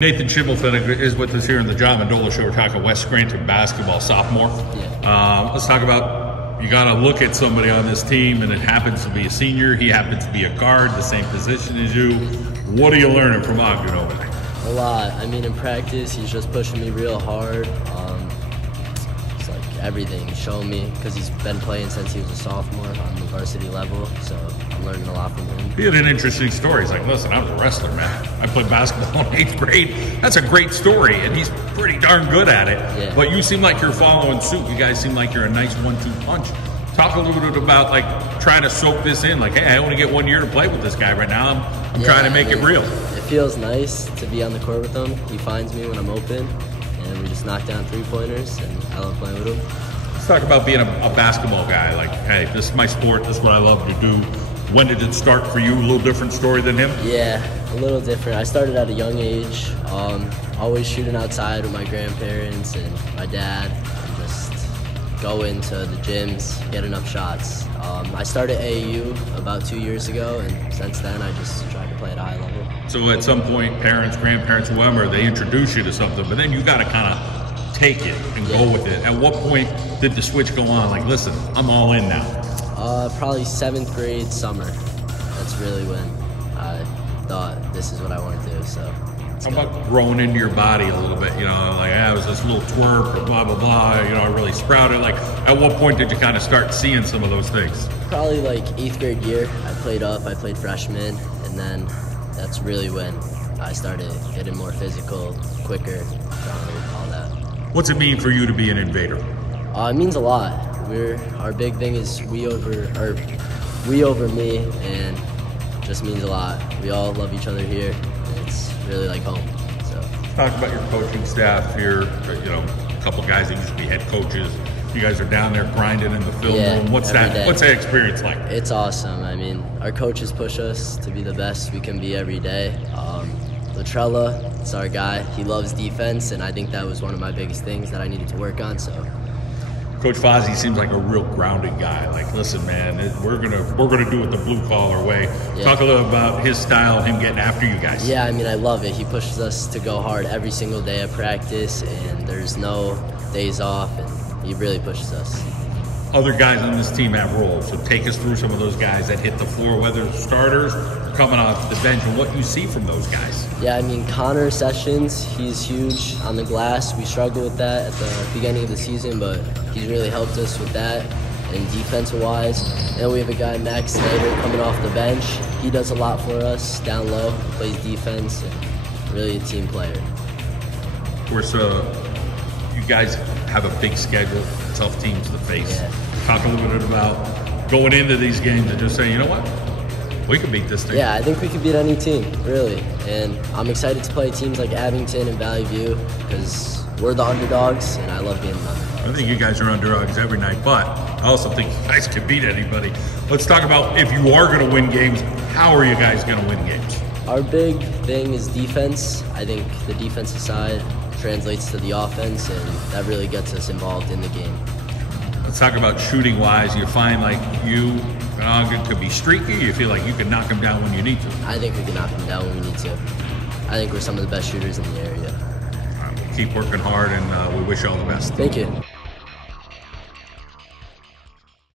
Nathan Schimelfenig is with us here in the John Mendola Show. We're talking West Scranton basketball sophomore. Yeah. Let's talk about, you got to look at somebody on this team, and it happens to be a senior. He happens to be a guard, the same position as you. What are you learning from Ogden over there? A lot. I mean, in practice, he's just pushing me real hard. It's like everything he's showing me because he's been playing since he was a sophomore on the varsity level. So I'm learning a lot from him. He had an interesting story. He's like, listen, I was a wrestler, man. I played basketball in 8th grade. That's a great story, and he's pretty darn good at it. Yeah. But you seem like you're following suit. You guys seem like you're a nice 1-2 punch. Talk a little bit about like trying to soak this in. Like, hey, I only get 1 year to play with this guy right now. I'm trying to make it real. It feels nice to be on the court with him. He finds me when I'm open, and we just knock down three-pointers, and I love playing with him. Let's talk about being a basketball guy. Like, hey, this is my sport. This is what I love to do. When did it start for you? A little different story than him? Yeah, a little different. I started at a young age, always shooting outside with my grandparents and my dad, and just go into the gyms, get enough shots. I started AAU about 2 years ago, and since then I just tried to play at a high level. So at some point, parents, grandparents, whoever, they introduce you to something, but then you got to kind of take it and go with it. At what point did the switch go on? Like, listen, I'm all in now. Probably 7th grade summer. That's really when I thought this is what I want to do. So. How about growing into your body a little bit? You know, like, I was this little twerp, or blah, blah, blah. You know, I really sprouted. Like, at what point did you kind of start seeing some of those things? Probably like 8th grade year. I played freshman, and then that's really when I started getting more physical, quicker, stronger, all that. What's it mean for you to be an invader? It means a lot. Our big thing is we over me, and just means a lot. We all love each other here. It's really like home. So talk about your coaching staff here. You know, a couple guys that used to be head coaches. You guys are down there grinding in the film room. What's that experience like? It's awesome. I mean, our coaches push us to be the best we can be every day. Latrella, it's our guy. He loves defense, and I think that was one of my biggest things that I needed to work on. So. Coach Fozzie seems like a real grounded guy. Like, listen, man, we're gonna do it the blue collar way. Yeah. Talk a little about his style, him getting after you guys. Yeah, I mean, I love it. He pushes us to go hard every single day of practice, and there's no days off, and he really pushes us. Other guys on this team have roles, so take us through some of those guys that hit the floor, whether starters or coming off the bench, and what you see from those guys. Yeah, I mean, Connor Sessions, he's huge on the glass. We struggled with that at the beginning of the season, but he's really helped us with that and defensive-wise. And then we have a guy, Max Snyder, coming off the bench. He does a lot for us down low, plays defense, and really a team player. Of course, you guys have a big schedule, tough teams to face. Yeah. Talk a little bit about going into these games and just saying, you know what, we can beat this team. Yeah, I think we could beat any team, really. And I'm excited to play teams like Abington and Valley View because we're the underdogs, and I love being the underdogs. I think you guys are underdogs every night, but I also think you guys can beat anybody. Let's talk about, if you are going to win games, how are you guys going to win games? Our big thing is defense. I think the defensive side translates to the offense, and that really gets us involved in the game. Let's talk about shooting-wise. You find like you and Ogden could be streaky. You feel like you can knock them down when you need to. I think we can knock them down when we need to. I think we're some of the best shooters in the area. All right, we'll keep working hard, and we wish you all the best. Thank you.